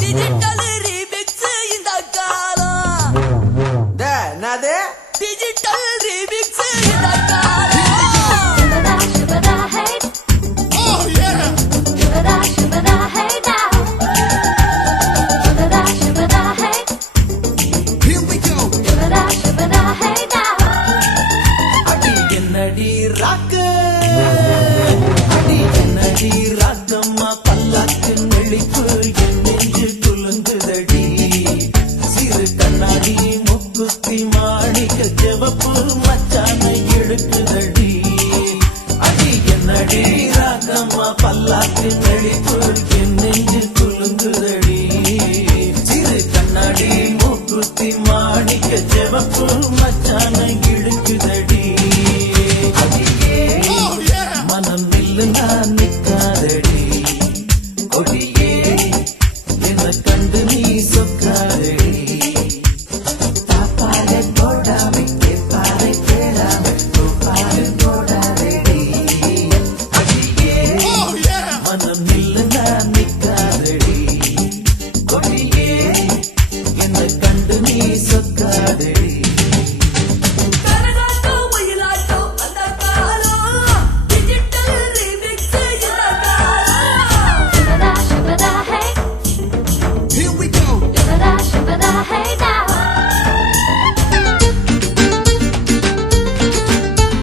digital remix இந்த காலம் digital remix இந்த காலம் என்னடி ராக்கு அடி என்னடி ராக்கம்மா பல்லாக்கு நெளிப்பு என் நெஞ்சு குலுங்குதடி சிறு கண்ணாடி முக்குத்தி மாணிக்க செவப்பு மச்சான எடுக்குதடி அடி என்னடி ராக்கம்மா பல்லாக்கு நெளிப்பு என் நெஞ்சு குலுங்குதடி சிறு கண்ணாடி முக்குத்தி மாணிக்க செவப்பு மச்சான இழுக்குதடி மனம் நில்லு நான் நிற்காதடி